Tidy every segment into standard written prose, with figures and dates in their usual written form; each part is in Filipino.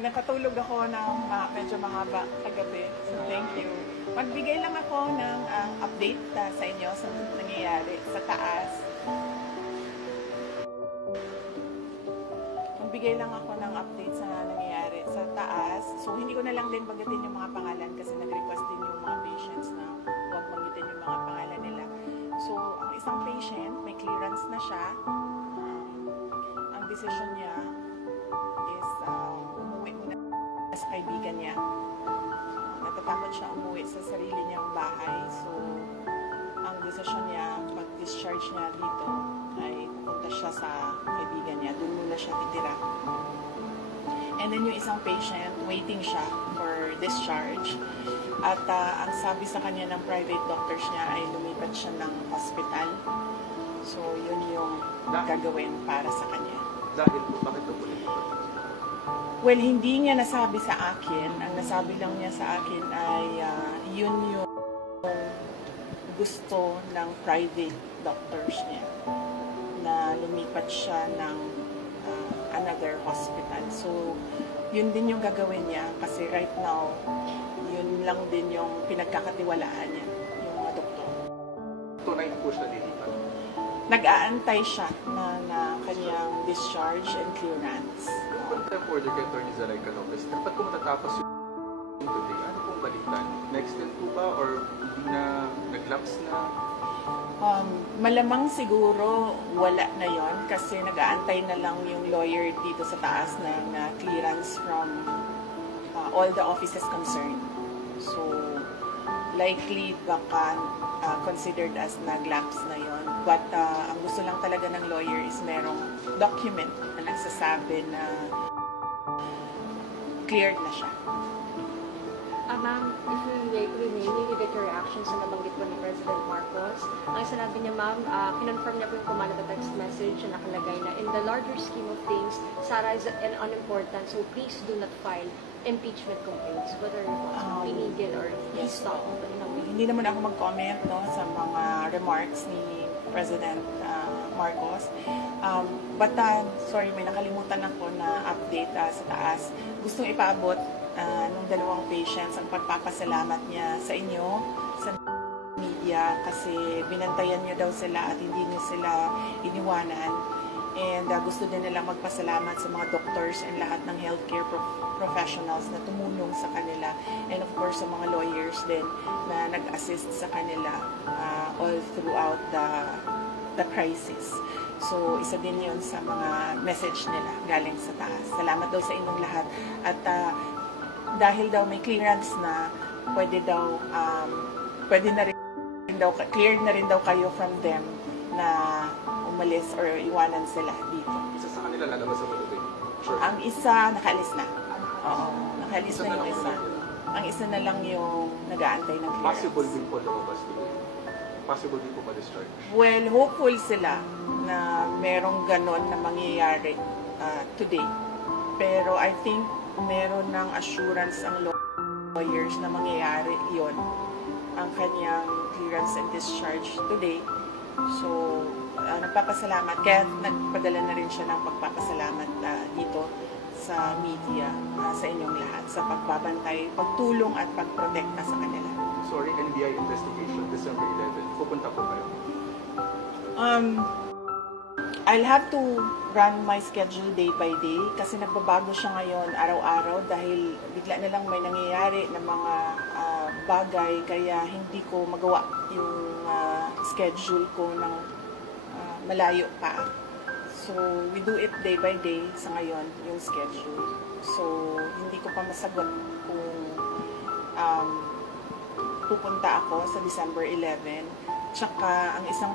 nakatulog ako ng medyo mahaba kagabi. So, thank you. Magbigay lang ako ng update sa inyo sa nangyayari sa taas. Magbigay lang ako ng update sa nangyayari sa taas. So, hindi ko na lang din banggitin yung mga pangalan kasi nag-request din yung mga patients na huwag banggitin yung mga pangalan nila. So, ang isang patient, may clearance na siya. Ang decision niya is umuwi muna sa kaibigan niya. Natatakot siya umuwi sa sarili niyang bahay. So, ang decision niya, pag-discharge niya dito, ay pupunta siya sa kaibigan niya. Doon muna siya titira. And then yung isang patient, waiting siya for discharge. At ang sabi sa kanya ng private doctors niya ay lumipat siya ng hospital. So, yun yung gagawin para sa kanya. Dahil po, bakit po ulit? Well, hindi niya nasabi sa akin. Ang nasabi lang niya sa akin ay yun yung gusto ng private doctors niya na lumipat siya ng another hospital. So, yun din yung gagawin niya kasi right now, yun lang din yung pinagkakatiwalaan niya, yung mga doktor. Tunay po siya dilipat. Nag-aantay siya na kanyang discharge and clearance. Yung contempt order kay Atty. Zalaika Lopez, dapat kung matatapos yung today, ano pong balitan? Na-extend po ba or hindi na nag-lapse na? Malamang siguro wala na yon kasi nag-aantay na lang yung lawyer dito sa taas ng clearance from all the offices concerned. So, likely baka considered as nag-lapse na yon. But ang gusto lang talaga ng lawyer is merong document na nagsasabi na cleared na siya. Ma'am, if you may get your reaction sa nabanggit po ni President Marcos. Ang sinabi niya, ma'am, kinonfirm niya po yung command of the text message na nakalagay na in the larger scheme of things, Sara is unimportant, so please do not file impeachment complaints. Whether pinigil or stop. Hindi naman ako mag-comment sa mga remarks ni President Marcos. But sorry, may nakalimutan ako na update sa taas. Gustong ipaabot ng dalawang patients ang pagpapasalamat niya sa inyo, sa media, kasi binantayan niyo daw sila at hindi niyo sila iniwanan. And gusto din nila magpasalamat sa mga doctors and lahat ng healthcare professionals na tumulong sa kanila. And of course, sa mga lawyers din na nag-assist sa kanila all throughout the crisis. So, isa din yun sa mga message nila galing sa taas. Salamat daw sa inyong lahat. At dahil daw may clearance na, pwede na rin daw, cleared na rin daw kayo from them na umalis or iwanan sila dito. Isa sa kanila lalabas sa malubig? Sure. Ang isa, nakaalis na. Oo, nakaalis na yung isa. Ang isa na lang yung nag-aantay ng clearance. Possible din po lumabas dito. Possible din po ma-discharge. Well, hopeful sila na merong ganon na mangyayari today. Pero I think meron ng assurance ang lawyers na mangyayari yon ang kanyang clearance and discharge today. So, nagpapasalamat. Kaya nagpadala na rin siya ng pagpapasalamat dito sa media, sa inyong lahat, sa pagbabantay, pagtulong at pagprotekta sa kanila. Sorry, NBI investigation, December 11. Pupunta po kayo? I'll have to run my schedule day by day kasi nagbabago siya ngayon araw-araw dahil bigla na lang may nangyayari na mga bagay kaya hindi ko magawa yung schedule ko ng malayo pa. So, we do it day by day sa ngayon, yung schedule. So, hindi ko pa masagot kung pupunta ako sa December 11. Tsaka, ang isang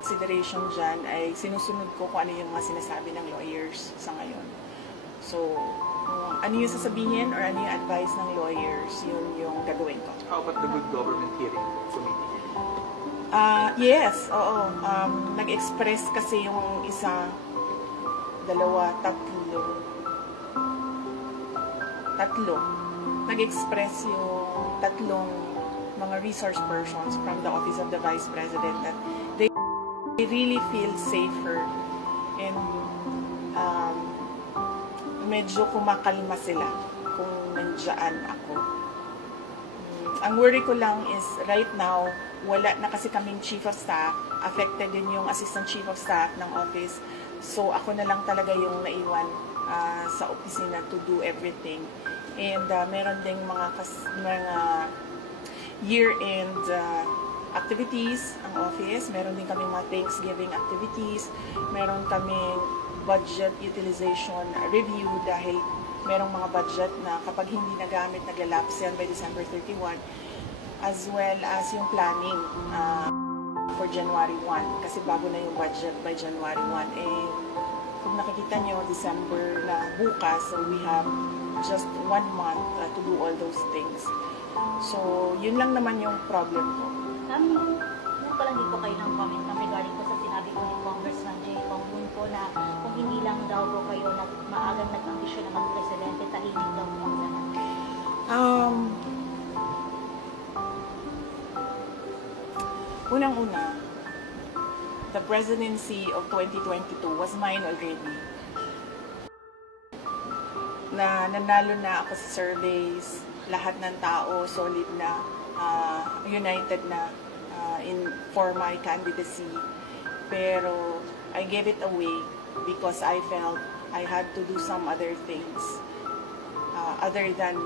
consideration dyan ay sinusunod ko kung ano yung mga sinasabi ng lawyers sa ngayon. So, ano yung sasabihin or ano yung advice ng lawyers, yun yung gagawin ko. How about the Good Government Hearing Committee? Yes, oo. Nag-express kasi yung isa, dalawa, tatlo. Nag-express yung tatlong mga resource persons from the Office of the Vice President that they really feel safer and medyo kumakalma sila kung nandiyan ako. Ang worry ko lang is right now, wala na kasi kaming chief of staff, affected din yung assistant chief of staff ng office. So ako na lang talaga yung naiwan sa opisina to do everything. And meron ding mga year-end activities ang office. Meron din kaming mga Thanksgiving activities. Meron kaming budget utilization review dahil merong mga budget na kapag hindi nagamit, naglalapse yan by December 31, as well as yung planning for January 1, kasi bago na yung budget by January 1. Eh, kung nakikita nyo, December na bukas, so we have just 1 month to do all those things. So, yun lang naman yung problem ko. Meron pa lang dito kayo ng comment regarding po sa sinabi ko ni Congressman J. Bongbong po na kung hindi lang daw po kayo maagang nag-ambisyon ng presidente, tahimik daw po ang lahat. Unang-una, the presidency of 2022 was mine already. Nanalo na ako sa surveys, lahat ng tao solid na, united na for my candidacy. Pero I gave it away because I felt I had to do some other things other than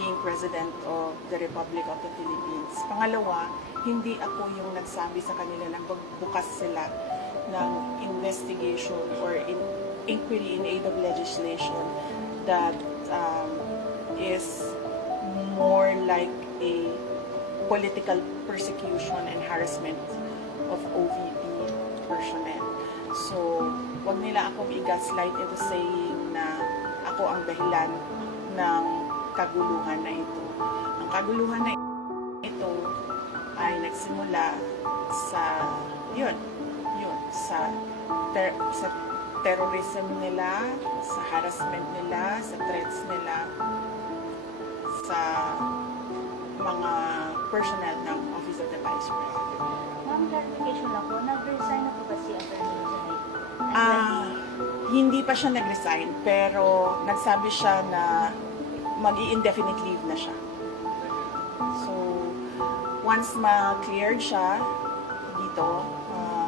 being President of the Republic of the Philippines. Pangalawa, hindi ako yung nagsabi sa kanila na magbukas sila ng investigation or inquiry in aid of legislation that is more like a political persecution and harassment of OVP personnel. So, wag nila akong i-gaslight into saying na ako ang dahilan ng kaguluhan na ito. Ang kaguluhan na ito ay nagsimula sa sa terrorism nila, sa harassment nila, sa threats nila, sa mga personnel ng Office of the Vice President. Ma'am, clarification lang po, nag-resign na po ba si Atty. Zanay? Hindi pa siya nag-resign, pero nagsabi siya na mag-i-indefinite leave na siya. So, once ma-cleared siya dito,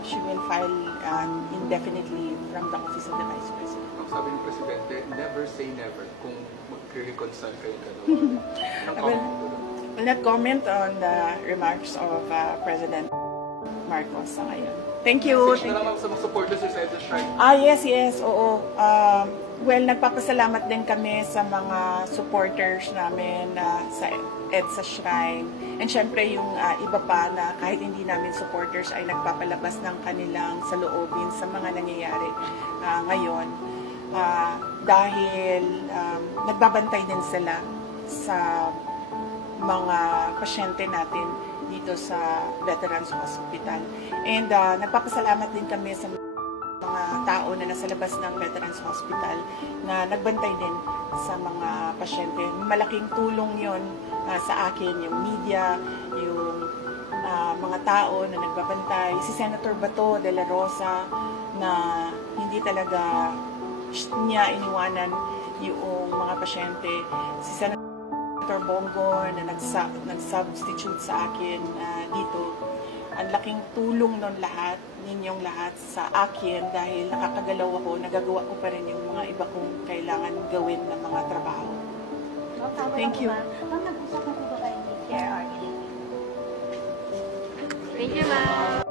she will file an indefinite leave from the Office of the Vice President. Ang sabi ng Presidente, never say never kung mag-reconcile kayo I will not comment on the remarks of President Marcos sa ngayon. Thank you. Message na lang sa mga supporters sa EDSA Shrine. Yes, oo. Well, nagpapasalamat din kami sa mga supporters namin sa EDSA Shrine. And syempre yung iba pa na kahit hindi namin supporters ay nagpapalabas ng kanilang saloobin sa mga nangyayari ngayon. Dahil nagbabantay din sila sa mga pasyente natin dito sa Veterans Hospital. And nagpapasalamat din kami sa mga tao na nasa labas ng Veterans Hospital na nagbantay din sa mga pasyente. Malaking tulong yon sa akin, yung media, yung mga tao na nagbabantay. Si Senator Bato de la Rosa na hindi talaga niya iniwanan yung mga pasyente. Si Senator Bongo na nag-substitute sa akin dito. Ang laking tulong nun lahat, ninyong lahat sa akin dahil nakakagalaw ako, nagagawa ko pa rin yung mga iba kong kailangan gawin na mga trabaho. Thank you. Ma'am, nag-usap na po ba kayo ni PRR? Thank you, ma'am.